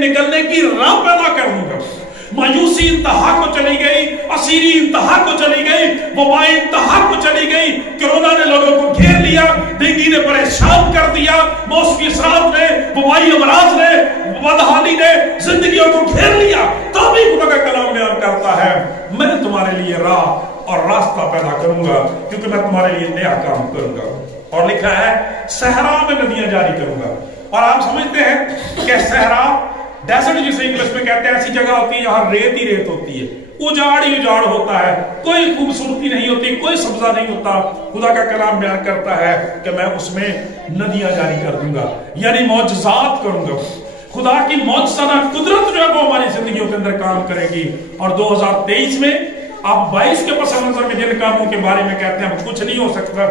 निकलने की राह पैदा कर दूंगा। मायूसी इंतहा को चली गई, असीरी इंतहा को चली गई, वबाई इंतहा को चली गई। कोरोना ने लोगों को घेर लिया, डेंगू ने परेशान कर दिया, मौसमी असरात ने, वबाई अमराज ने, बदहाली ने जिंदगियों को घेर लिया। तो भी खुदा का कलाम बयान करता है, मैं तुम्हारे लिए राह और रास्ता पैदा करूंगा, क्योंकि मैं तुम्हारे लिए नया काम करूंगा। और लिखा है सहरा में नदियां जारी करूंगा। और आप समझते हैं कि सहरा, डेजर्ट जिसे इंग्लिश में कहते हैं, ऐसी जगह होती है जहां रेत ही रेत होती है, उजाड़ ही उजाड़ होता है, कोई खूबसूरती नहीं होती, कोई सब्जा नहीं होता। खुदा का कलाम बयान करता है कि मैं उसमें नदियां जारी कर दूंगा, यानी मौजज़ात करूंगा। खुदा की मौजज़ाना कुदरत जो है वो हमारी जिंदगियों के अंदर काम करेगी। और 2023 में आप 22 के पस मंजर में जिन कामों के बारे में कहते हैं कुछ नहीं हो सकता,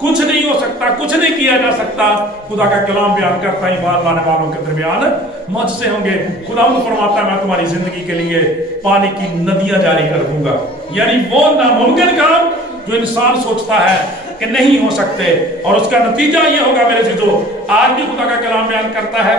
कुछ नहीं हो सकता, कुछ नहीं किया जा सकता, खुदा का कलाम बयान करता है ईमान लाने वालों के दरमियान मौजज़े होंगे। खुदा फरमाता है मैं तुम्हारी जिंदगी के लिए पानी की नदियां जारी कर दूंगा, यानी वो नामुमकिन काम जो इंसान सोचता है कि नहीं हो सकते, और उसका नतीजा ये होगा मेरे चीजों। आज भी खुदा का कलाम बयान करता है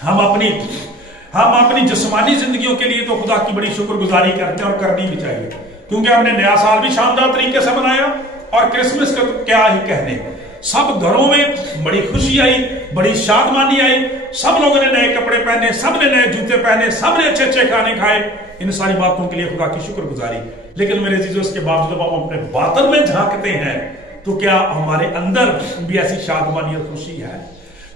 हम अपनी जिस्मानी जिंदगियों के लिए तो खुदा की बड़ी शुक्रगुजारी करते हैं, और करनी भी चाहिए, क्योंकि हमने नया साल भी शानदार तरीके से मनाया, और क्रिसमस का तो क्या ही कहने। सब घरों में बड़ी खुशी आई, बड़ी शादमानी आई, सब लोगों ने नए कपड़े पहने, सब ने नए जूते पहने, सब ने अच्छे अच्छे खाने खाए। इन सारी बातों के लिए खुदा की शुक्रगुजारी। लेकिन मेरे चीजों इसके बावजूद जब हम अपने बातन में झांकते हैं तो क्या हमारे अंदर भी ऐसी शादमानी और खुशी है?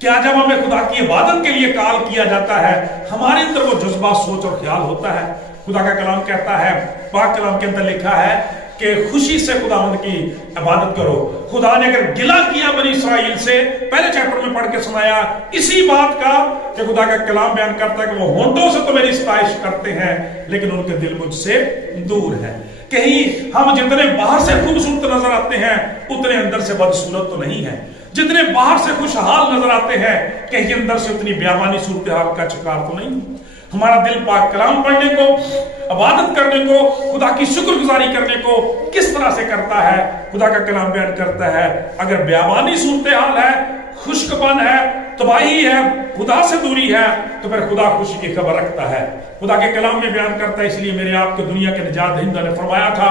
क्या जब हमें खुदा की इबादत के लिए कॉल किया जाता है हमारे अंदर वो जज्बा, सोच और ख्याल होता है? खुदा का कलाम कहता है, पाक कलाम के अंदर लिखा है कि खुशी से खुदावंद की इबादत करो। खुदा ने अगर गिला किया बनी इस्राएल से, पहले चैप्टर में पढ़ के सुनाया इसी बात का कि खुदा का कलाम बयान करता है कि वो होंठों से तो मेरी सताइश करते हैं लेकिन उनके दिल मुझसे दूर है। कहीं हम जितने बाहर से खूबसूरत नजर आते हैं उतने अंदर से बदसूरत तो नहीं है, जितने बाहर से खुशहाल नजर आते हैं कहीं अंदर से उतनी बेईमानी सूरत हाल का शिकार तो नहीं। हमारा दिल पाक कलाम पढ़ने को, इबादत करने को, खुदा की शुक्रगुजारी करने को किस तरह से करता है? खुदा का कलाम बयान करता है अगर बेईमानी सूरत हाल है, खुश्कपन है, तबाही है, खुदा से दूरी है, तो फिर खुदा खुशी की खबर रखता है। खुदा के कलाम में बयान करता है, इसलिए मेरे आपके दुनिया के निजात दहिंदा ने फरमाया था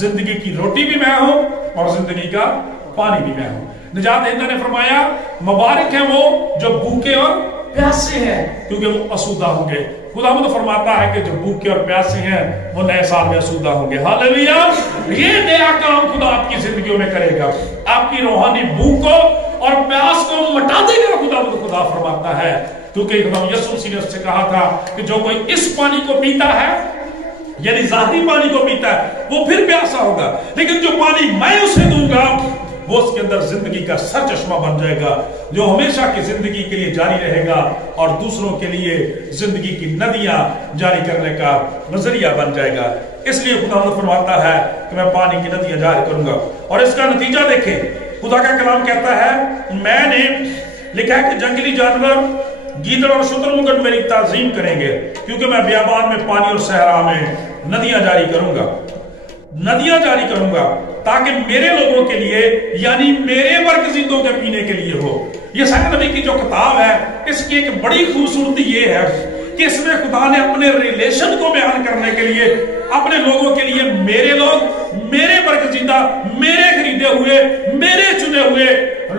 जिंदगी की रोटी भी मैं हूं और जिंदगी का पानी भी मैं हूं। निजात दहिंदा ने फरमाया मुबारक है वो जो भूखे और प्यासे हैं क्योंकि वो असुदा होंगे। खुदा तो फरमाता है कि जो भूखे और प्यासे हैं वो नए साल में असुदा होंगे। हालेलुया! ये नया काम खुदा आपकी जिंदगियों में करेगा, आपकी रूहानी भूख को और प्यास को मिटा देगा। खुदा फरमाता है क्योंकि यीशु मसीह ने उससे कहा था कि जो कोई इस पानी को पीता है यानी ज़ाहिरी पानी को पीता है वो फिर प्यासा होगा, लेकिन जो पानी मैं उसे दूंगा वो उसके अंदर जिंदगी का सर चश्मा बन जाएगा जो हमेशा की जिंदगी के लिए जारी रहेगा और दूसरों के लिए जिंदगी की नदियां जारी करने का नजरिया बन जाएगा। इसलिए खुदा फरमाता है कि मैं पानी की नदियां जारी करूंगा। और इसका नतीजा देखें, खुदा का कलाम कहता है, मैंने लिखा है कि जंगली जानवर गीदड़ और शुतुरमुर्ग मेरी ताजीम करेंगे क्योंकि मैं बियाबान में पानी और सहरा में नदियां जारी करूंगा, नदियां जारी करूंगा ताकि मेरे लोगों के लिए यानी मेरे बरकजीदों के पीने के लिए हो। ये सैयद नबी की जो किताब है इसकी एक बड़ी खूबसूरती ये है कि इसमें खुदा ने अपने रिलेशन को बयान करने के लिए अपने लोगों के लिए मेरे लोग, मेरे बरकजीदा, मेरे खरीदे हुए, मेरे चुने हुए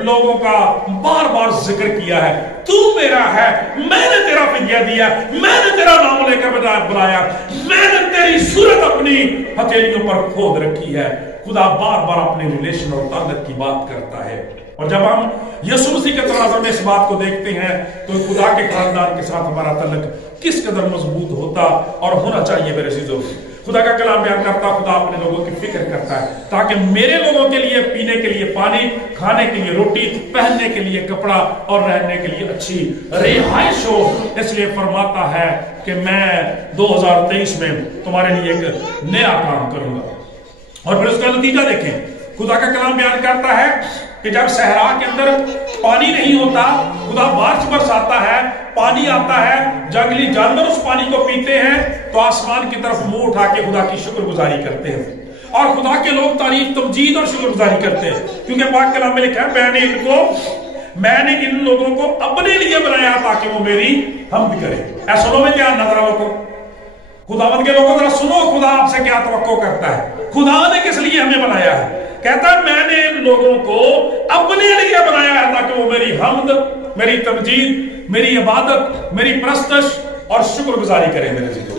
लोगों का बार बार जिक्र किया है। तू मेरा है, मैंने तेरा फिदिया दिया, मैंने तेरा नाम लेकर बुलाया, मैंने तेरी सूरत अपनी हथेलियों पर खोद रखी है। खुदा बार बार अपने रिलेशन और ताल्लुक की बात करता है। और जब हम यीशु मसीह के तनाज़ुर में इस बात को देखते हैं तो खुदा के खानदान के साथ हमारा ताल्लुक किस कदर मजबूत होता और होना चाहिए। मेरे चीजों खुदा का कलाम बयान करता, खुदा अपने लोगों की फिक्र करता है ताकि मेरे लोगों के लिए पीने के लिए पानी, खाने के लिए रोटी, पहनने के लिए कपड़ा और रहने के लिए अच्छी रिहाइश हो। इसलिए फरमाता है कि मैं 2023 में तुम्हारे लिए एक नया काम करूंगा। और फिर उसका नतीजा देखें, खुदा का कलाम बयान करता है कि जब सहरा के अंदर पानी नहीं होता, खुदा बारिश बरसाता है, पानी आता है, जंगली जानवर उस पानी को पीते हैं तो आसमान की तरफ मुंह उठा के खुदा की शुक्रगुजारी करते हैं और खुदा के लोग तारीफ, तमजीद और शुक्रगुजारी करते हैं क्योंकि पाक कलाम में लिखा है मैंने इन लोगों को अपने लिए बनाया ताकि वो मेरी हमद करे। ऐ सुनो में ध्यान नजर रखो, खुदावंद के लोगों जरा सुनो खुदा आपसे क्या तवक्को करता है। खुदा ने किस लिए हमें बनाया है? कहता है मैंने इन लोगों को अपने लिए बनाया है ताकि वो मेरी हमद, मेरी तमजीद, मेरी इबादत, मेरी परस्तश और शुक्रगुजारी करें मेरे जीतो।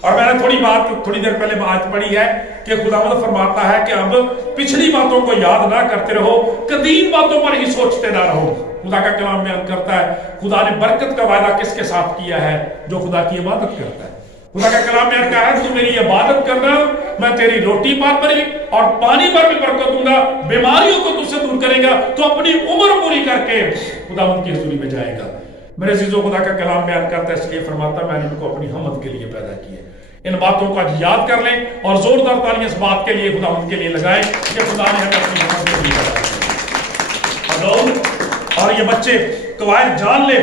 और मैंने थोड़ी देर पहले बात पढ़ी है कि खुदावंद फरमाता है कि अब पिछली बातों को याद ना करते रहो, कदीम बातों पर ही सोचते ना रहो। खुदा का कलाम बयान करता है खुदा ने बरकत का वादा किसके साथ किया है? जो खुदा की इबादत करता है। खुदा का कलाम बयान करता है तू मेरी इबादत करना, मैं तेरी रोटी पर भी और पानी पर भी बरकत दूंगा, बीमारियों को तुझसे दूर करेगा, तो अपनी उम्र पूरी करके खुदावंद की हुजूरी में जाएगा। मेरे अजीजों, खुदा का कलाम बयान करता है इसलिए फरमाता मैंने उनको अपनी हमद के लिए पैदा किया। इन बातों को आज याद कर लें और जोरदार तालियां इस बात के लिए खुदावंद के लिए लगाएं कि खुदा ने हमें अपनी हमद के लिए पैदा किया। और ये बच्चे कवायद जान ले,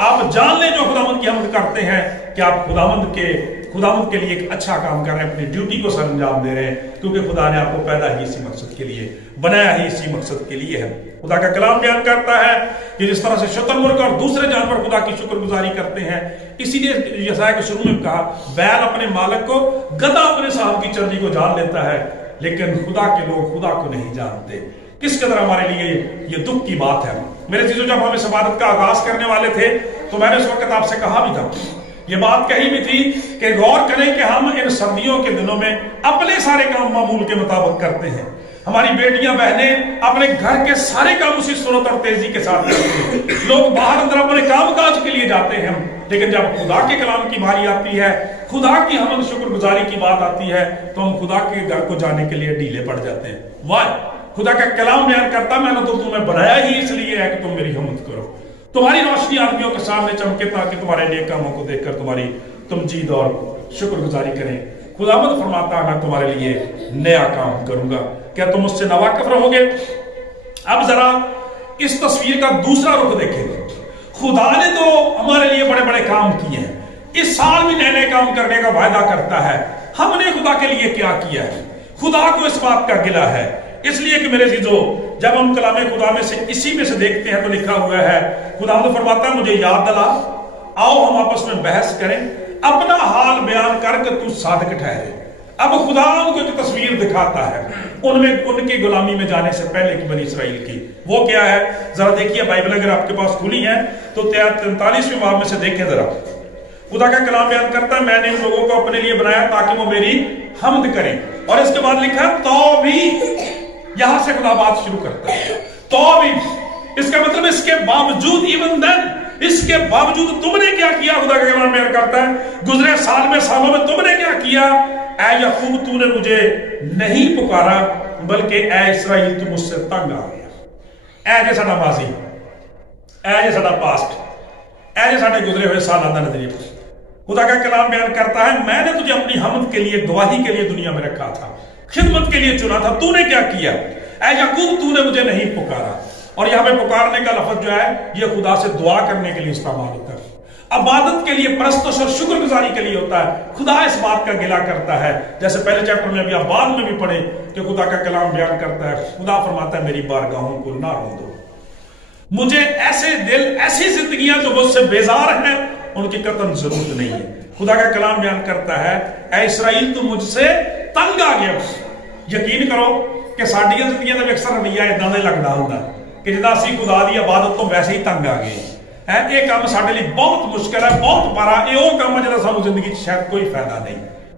आप जान ले जो खुदावंद की हमद करते हैं कि आप खुदावंद के लिए एक अच्छा काम कर रहे हैं, अपनी ड्यूटी को सरअंजाम दे रहे हैं, क्योंकि खुदा ने आपको पैदा ही इसी मकसद के लिए, बनाया ही इसी मकसद के लिए है। खुदा का कलाम बयान करता है कि जिस तरह से शुतुरमुर्ग और दूसरे जानवर खुदा की शुक्रगुजारी करते हैं, इसीलिए यशायाह के शुरू में कहा बैल अपने मालिक को, गधा अपने साहब की चर्बी को जान लेता है, लेकिन खुदा के लोग खुदा को नहीं जानते। किस कदर हमारे लिए ये दुख की बात है। मेरे चीजों, जब हम इस इबादत का आगाज करने वाले थे तो मैंने उस वक्त आपसे कहा भी था, ये बात कही भी थी कि गौर करें कि हम इन सर्दियों के दिनों में अपने सारे काम मामूल के मुताबिक करते हैं। हमारी बेटियां बहनें अपने घर के सारे काम उसी सूरत और तेजी के साथ करते हैं। लोग बाहर अंदर अपने काम काज के लिए जाते हैं, लेकिन जब खुदा के कलाम की बारी आती है, खुदा की हमद शुक्रगुजारी की बात आती है, तो हम खुदा के घर को जाने के लिए ढीले पड़ जाते हैं। वाह, खुदा का कलाम बयान करता मैंने तो तुम्हें बनाया ही इसलिए है कि तुम मेरी हमद करो, तुम्हारी रोशनी आदमियों के सामने चमके, ताकि तुम्हारे नेक कामों को देखकर तुम्हारी तमजीद और शुक्रगुजारी करें। खुदावंद फरमाता है मैं तुम्हारे लिए नया काम करूंगा, क्या तुम उससे नावाकिफ रहोगे? अब जरा इस तस्वीर का दूसरा रुख देखेंगे। खुदा ने तो हमारे लिए बड़े बड़े काम किए हैं, इस साल भी नए नए काम करने का वायदा करता है। हमने खुदा के लिए क्या किया है? खुदा को इस बात का गिला है, इसलिए कि मेरे जीजो, जब हम कलाम खुदा में से इसी में से देखते हैं तो लिखा हुआ है, खुदावंद फरमाता मुझे याद दिला, आओ हम आपस में बहस करें, अपना हाल बयान करके तू सादिक ठहरे। अब खुदा उनको एक तस्वीर दिखाता है उनमें उनकी गुलामी में जाने से पहले की बनी इसराइल की। वो क्या है जरा देखिए, बाइबल अगर आपके पास खुली है तो 43वें बाब में से देखें जरा। खुदा का कलाम बयान करता है मैंने इन लोगों को अपने लिए बनाया ताकि वो मेरी हमद करें, और इसके बाद लिखा तो भी, यहां से खुदा बात शुरू करता है, तो भी, इसका मतलब इसके बावजूद, इवन देन, इसके बावजूद तुमने क्या किया? खुदा का कलाम बयान करता है गुजरे सालों में तुमने क्या किया? ऐ याकूब तूने मुझे नहीं पुकारा, बल्कि ऐ इस्राएल तू मुझसे तंग आ गया। ऐ जे साडा माजी, ऐ जे साडा पास्ट, ऐ जे साडे गुजरे हुए साल का नजरिया। खुदा का कलाम बयान करता है मैंने तुझे अपनी हमद के लिए, गवाही के लिए दुनिया में रखा था, खिदमत के लिए चुना था, तूने क्या किया? ऐ याकूब तूने मुझे नहीं पुकारा। और यहां पे पुकारने का लफ्ज जो है ये खुदा से दुआ करने के लिए इस्तेमाल होता है, इबादत के लिए, परस्तश और शुक्रगुजारी के लिए होता है। खुदा इस बात का गिला करता है, जैसे पहले चैप्टर में अभी आप बाद में भी पढ़े कि खुदा का कलाम बयान करता है, खुदा फरमाता है मेरी बारगाहों को ना रोंदो, मुझे ऐसे दिल, ऐसी जिंदगियां जो मुझसे बेजार हैं उनकी कतन जरूरत नहीं है। खुदा का कलाम बयान करता है ऐ इस्राएल तू मुझसे तंग आ गया। यकीन करो कि साडियां जिंदगियां दा अक्सर रवैया इदां दा लगदा हुंदा कि जिद्दां असीं खुदा दी इबादत तो वैसे ही तंग आ गए है। ये काम साडे लई बहुत मुश्किल है, बहुत बड़ा, ये वो काम है जिहदा सानूं जिंदगी च शायद कोई फायदा नहीं।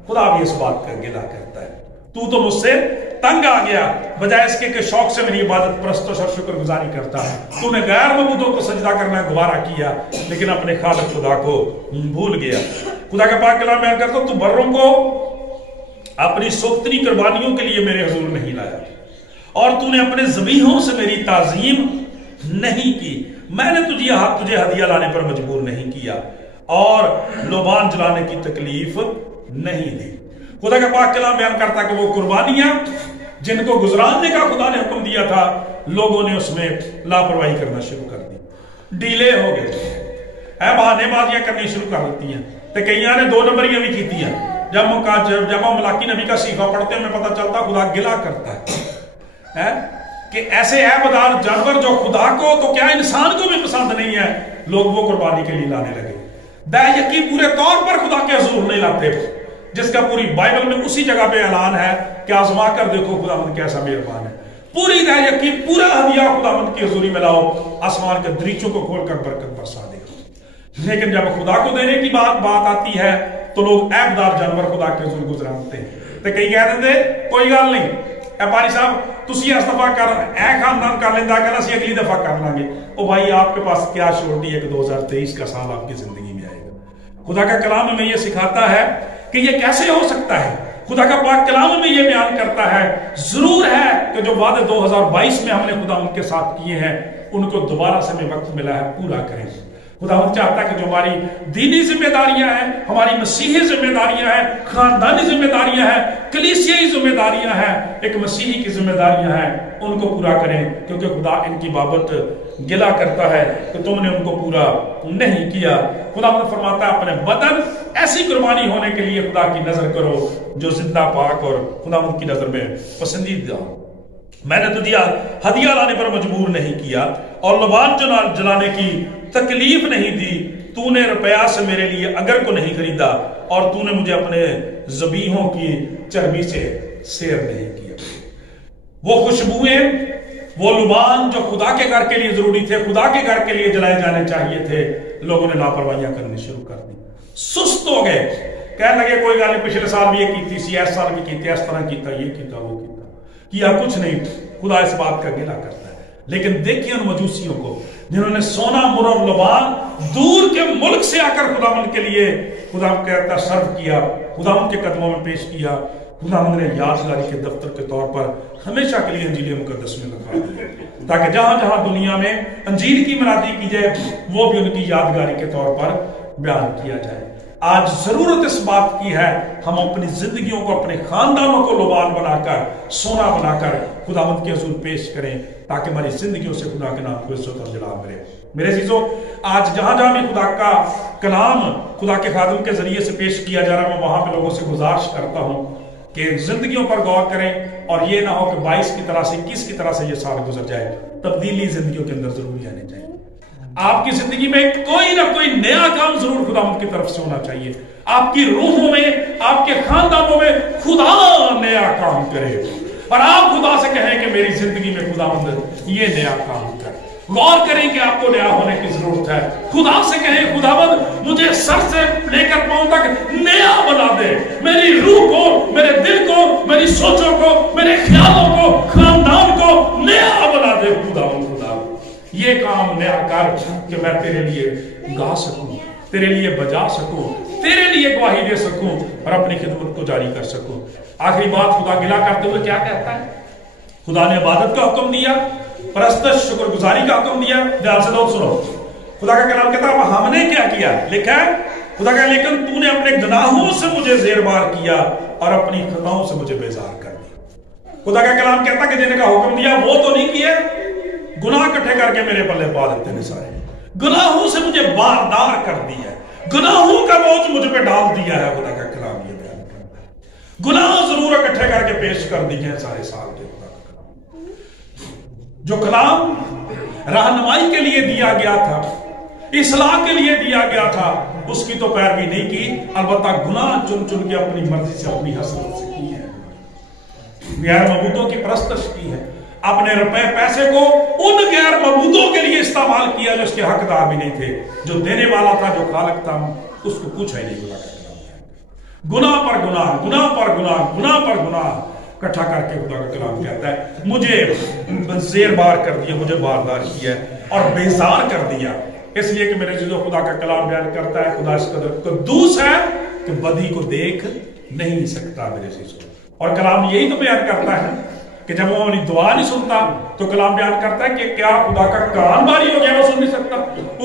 खुदा भी इस बात का गिला करता है, तू तो मुझसे तंग आ गया, बजाय इसके कि शौक से मेरी इबादत, परस्तश और शुक्रगुजारी करता है। तूने गैर मबूदों को सजदा करना गवारा किया, लेकिन अपने खालिक खुदा को भूल गया। खुदा के पाक कलाम बयान करता तू बर्रों को अपनी सोख्तनी कुर्बानियों के लिए मेरे हुजूर नहीं लाया, और तूने अपने ज़बीहों से मेरी ताज़ीम नहीं की। मैंने तुझे हदिया लाने पर मजबूर नहीं किया, और लोबान जलाने की तकलीफ नहीं दी। खुदा का पाक कलाम बयान करता कि वो कुर्बानियां जिनको गुजराने का खुदा ने हुक्म दिया था, लोगों ने उसमें लापरवाही करना शुरू कर दी, डीले हो गए, बहानेबाजियां करनी शुरू कर देती हैं। तो कई ने 2 नंबरियां भी की हैं। जब हम मलाकी नबी का सीफा पढ़ते हैं हमें पता चलता खुदा गिला करता है कि ऐसे ऐबदार जानवर जो खुदा को, तो क्या इंसान को भी पसंद नहीं है, लोग वो कुर्बानी के लिए लाने लगे। दायकी पूरे तौर पर खुदा के हुजूर नहीं लाते, जिसका पूरी बाइबल में उसी जगह पे ऐलान है कि आजमा कर देखो खुदावंद कैसा मेहरबान है। पूरी दायकी पूरा हदिया खुदावंद की हुजूरी में लाओ, आसमान के दरीचों को खोलकर बरकत बरसा देगा। लेकिन जब खुदा को देने की बात आती है तो लोग ऐबदार जानवर खुदा के हुजूर गुजराते हैं। तो कई कह देंगे कोई गल नहीं, पारी साहब तुसी इस दफा कर खानदान कर लेंदा कहना सी अगली दफा कर लांगे। ओ भाई आपके पास क्या छोटी है कि 2023 का साल आपकी जिंदगी में आएगा। खुदा का कलाम हमें यह सिखाता है कि ये कैसे हो सकता है। खुदा का पाक कलाम में ये बयान करता है, जरूर है कि जो वादे 2022 में हमने खुदा उनके साथ किए हैं उनको दोबारा से हमें वक्त मिला है पूरा करें। खुदावंद चाहता है कि जो हमारी दीनी जिम्मेदारियां हैं, हमारी मसीही जिम्मेदारियां हैं, खानदानी जिम्मेदारियां हैं, कलीसियाई जिम्मेदारियां हैं, एक मसीही की जिम्मेदारियां हैं, उनको पूरा करें, क्योंकि खुदा इनकी बाबत गिला करता है कि तुमने उनको पूरा नहीं किया। खुदावंद फरमाता है अपने बदन ऐसी कुर्बानी होने के लिए खुदा की नजर करो जो जिंदा पाक और खुदावंद की नजर में पसंदीदा। मैंने तुझे हदिया लाने पर मजबूर नहीं किया और लबान जलाने की तकलीफ नहीं दी। तूने रुपया से मेरे लिए अगर को नहीं खरीदा और तूने मुझे अपने ज़बीहों की चर्बी से सेर नहीं किया। वो खुशबुएं, वो लुबान जो खुदा के घर के लिए जरूरी थे, खुदा के घर के लिए जलाए जाने चाहिए थे, लोगों ने लापरवाहियां करनी शुरू कर दी, सुस्त हो गए, कहने लगे कोई गल नहीं, पिछले साल भी ये की, इस साल भी की, इस तरह किया, ये किया, वो किया, कुछ नहीं। खुदा इस बात का गिला करता है। लेकिन देखिए उन मजूसियों को जिन्होंने सोना मुरर लबान दूर के मुल्क से आकर खुदावंद के लिए खुदा कहता सर्व किया, खुदावंद के कदमों में पेश किया। खुदावंद ने यादगारी के दफ्तर के तौर पर हमेशा के लिए अंजील मुकद्दस में लिखा दिया, ताकि जहां जहां दुनिया में अंजील की मरादी की जाए वो भी उनकी यादगारी के तौर पर बयान किया जाए। आज जरूरत इस बात की है हम अपनी जिंदगियों को, अपने खानदानों को लोबान बनाकर, सोना बनाकर खुदावंद के हुजूर पेश करें, ताकि हमारी जिंदगियों से खुदा के नाम को इज्जत और जलाल मिले। मेरे अजीजों, आज जहां जहां भी खुदा का कलाम खुदा के खादिम के जरिए से पेश किया जा रहा है, मैं वहां पे लोगों से गुजारिश करता हूं कि जिंदगियों पर गौर करें और ये ना हो कि 22 की तरह से 21 की तरह से ये साल गुजर जाए। तब्दीली जिंदगियों के अंदर जरूरी आनी चाहिए। आपकी जिंदगी में कोई ना कोई नया काम जरूर खुदावंद की तरफ से होना चाहिए। आपकी रूहों में, आपके खानदानों में खुदा नया काम करे और आप खुदा से कहें कि मेरी जिंदगी में खुदावंद ये नया काम कर। गौर करें कि आपको नया होने की जरूरत है। खुदा से कहें खुदावंद मुझे सर से लेकर पांव तक नया बना दे, मेरी रूह को, मेरे दिल को, मेरी सोचों को, मेरे ख्यालों को, खानदान को नया बना दे। खुदावंद ये काम नया कर कि मैं तेरे लिए गा सकूं, तेरे लिए बजा सकूं, तेरे लिए गवाही दे सकूं और अपनी खिदमत को जारी कर सकूं। आखिरी बात खुदा गिला करते हुए क्या कहता है? खुदा ने इबादत का हुक्म दिया, परस्तश शुक्रगुजारी का हुक्म दिया। ध्यान से लोग सुनो, खुदा का कलाम कहता है हमने क्या किया, लिखा है खुदा का, लेकिन तूने अपने गुनाहों से मुझे ज़ेरबार किया और अपनी खताओं से मुझे बेजार कर दिया। खुदा का कलाम कहता है कि देने का हुक्म दिया वो तो नहीं किया, गुनाह इकट्ठे करके मेरे पल्ले पा देते हैं सारे, गुनाहों से मुझे बारदार कर दिया, गुनाहों का बोझ मुझ पे डाल दिया है। खुदा का कलाम ये बयान करता है गुनाह जरूर इकट्ठे करके पेश कर दिए हैं सारे साल के। खुदा का कलाम, जो कलाम रहनुमाई के लिए दिया गया था, इस्लाह के लिए दिया गया था, उसकी तो पैरवी नहीं की, अलबत्ता गुनाह चुन चुन के अपनी मर्जी से, अपनी हसरत से की है, गैर मबूदों की परस्तश की है, अपने रुपए पैसे को उन गैर मबूदों के लिए इस्तेमाल किया जो उसके हकदार भी नहीं थे। जो देने वाला था, जो खालिक था, उसको कुछ है नहीं। गुनाह पर गुनाह, गुनाह पर गुनाह, गुनाह पर गुनाह इकट्ठा करके खुदा का कलाम कहता है मुझे ज़ेरबार कर दिया, मुझे बारदार किया और बेजार कर दिया। इसलिए कि मेरे जो खुदा का कलाम बयान करता है खुदा इस कदर कद्दूस है कि बदी को देख नहीं सकता। मेरे चीजों और कलाम यही तो बयान करता है कि जब वो अपनी दुआ नहीं सुनता तो कलाम बयान करता है कि क्या खुदा का कान भारी हो गया, वो सुन नहीं सकता,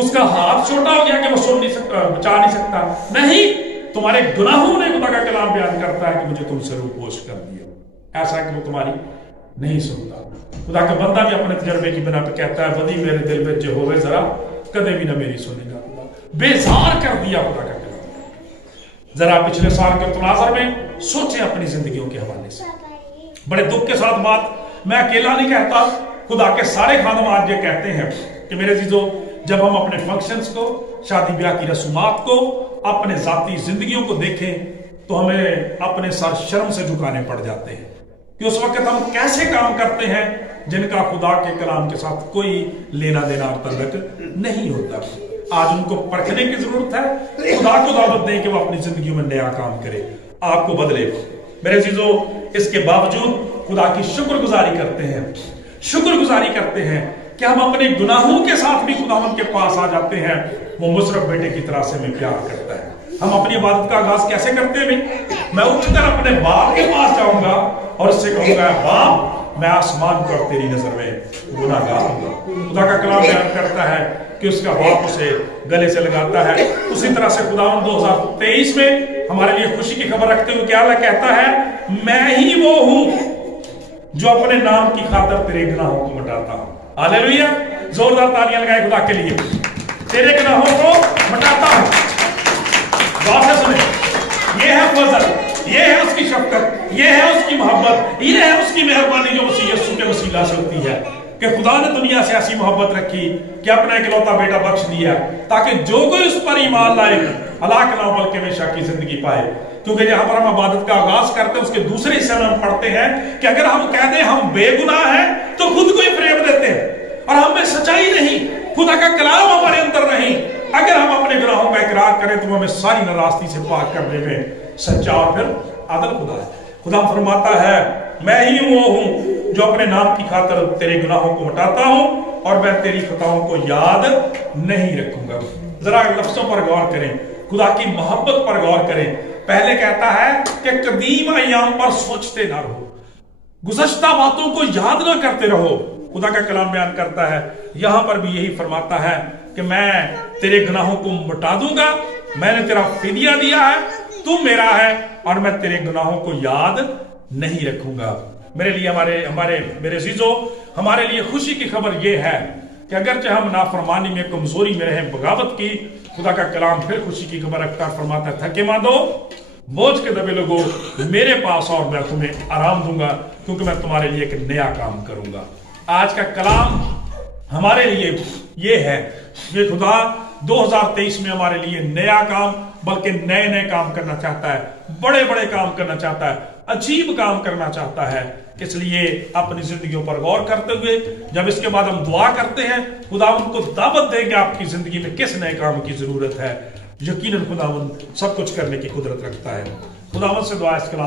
उसका हाथ छोटा हो गया कि वो सुन नहीं सकता, बचा नहीं सकता? नहीं, तुम्हारे गुनाहों ने, खुदा का कलाम बयान करता है कि मुझे तुमसे रूपोश कर दिया, ऐसा कि वो तुम्हारी नहीं सुनता। खुदा का बंदा भी अपने तजर्बे की बिना पे कहता है वदी मेरे दिल में जो होवे जरा कदे भी ना मेरी सुनेगा। बेजार कर दिया खुदा का कलाम। जरा पिछले साल के तनाज़र में सोचें अपनी जिंदगियों के हवाले से। बड़े दुख के साथ बात, मैं अकेला नहीं कहता, खुदा के सारे खादम आज ये कहते हैं कि मेरे चीजों जब हम अपने फंक्शंस को, शादी ब्याह की रस्मात को, अपने जाती जिंदगियों को देखें तो हमें अपने सर शर्म से झुकाने पड़ जाते हैं कि उस वक्त हम कैसे काम करते हैं जिनका खुदा के कलाम के साथ कोई लेना देना और तल्लुक नहीं होता। आज उनको परखने की जरूरत है। खुदा को दावत दें कि वो अपनी जिंदगी में नया काम करे, आपको बदले। मेरे अजीजों, इसके बावजूद खुदा की शुक्रगुजारी करते हैं, शुक्रगुजारी करते हैं कि हम अपने गुनाहों के साथ भी खुदावंद के पास आ जाते हैं। वो मुशर्रफ बेटे की तरह से हमें प्यार करता है। हम अपनी इबादत का आगाज कैसे करते हैं? मैं उठकर अपने बाप के पास जाऊंगा और उससे कहूंगा, बाप मैं आसमान पर तेरी नजर में गुनाहगार हूं। खुदा का कलाम बयान करता है कि उसका बाप उसे गले से लगाता है। उसी तरह से खुदावंद 2023 में हमारे लिए खुशी की खबर रखते हुए क्या कहता है, मैं ही वो हूं जो अपने नाम की खातिर तेरे गुनाहों को मिटाता हूं। हालेलुया, जोरदार तालियां लगाए खुदा के लिए। तेरे गुनाहों को मिटाता हूं। गौर से सुने, ये है फजल, ये है उसकी शफकत, ये है उसकी मोहब्बत, ये है उसकी मेहरबानी जो मसीह यीशु के वसीला से होती है कि खुदा ने दुनिया से ऐसी मोहब्बत रखी कि अपना इकलौता बेटा बख्श दिया ताकि जो कोई उस पर ईमान लाए हलाक ना बल्कि हमेशा की जिंदगी पाए। क्योंकि जहां पर हम इबादत का आगाज करते हैं उसके दूसरे हिस्से में हम पढ़ते हैं कि अगर हम कह दें हम बेगुनाह हैं तो खुद को ही फरेब देते हैं और हमें सच्चाई नहीं, खुदा का कलाम हमारे अंदर नहीं। अगर हम अपने गुनाहों का इकरार करें तो हमें सारी नाराजगी से पाक करने में सच्चा और फिर आदल खुदा है। खुदा फरमाता है, मैं ही वो हूं जो अपने नाम की खातिर तेरे गुनाहों को हटाता हूं और मैं तेरी खताओं को याद नहीं रखूंगा। जरा लफ्जों पर गौर करें, खुदा की मोहब्बत पर गौर करें। पहले कहता है कि कदीम अय्याम पर सोचते ना रहो, गुज़श्ता बातों को याद ना करते रहो। खुदा का कलाम बयान करता है, यहां पर भी यही फरमाता है कि मैं तेरे गुनाहों को मिटा दूंगा, मैंने तेरा फिदिया दिया है, तू मेरा है और मैं तेरे गुनाहों को याद नहीं रखूंगा। मेरे लिए मेरे अजीजों, हमारे लिए खुशी की खबर यह है कि अगरचे हम नाफरमानी में, कमजोरी में रहें, बगावत की, खुदा का कलाम फिर खुशी की खबर रखता फरमाता है, थके मांदो बोझ के दबे लोगो मेरे पास और मैं तुम्हें आराम दूंगा क्योंकि मैं तुम्हारे लिए एक नया काम करूंगा। आज का कलाम हमारे लिए ये है, ये खुदा 2023 में हमारे लिए नया काम, बल्कि नए नए काम करना चाहता है, बड़े बड़े काम करना चाहता है, अजीब काम करना चाहता है। इसलिए अपनी जिंदगियों पर गौर करते हुए जब इसके बाद हम दुआ करते हैं, खुदावंद को दावत देंगे आपकी जिंदगी में किस नए काम की जरूरत है। यकीनन खुदावंद सब कुछ करने की कुदरत रखता है। खुदावंद से दुआ, इसके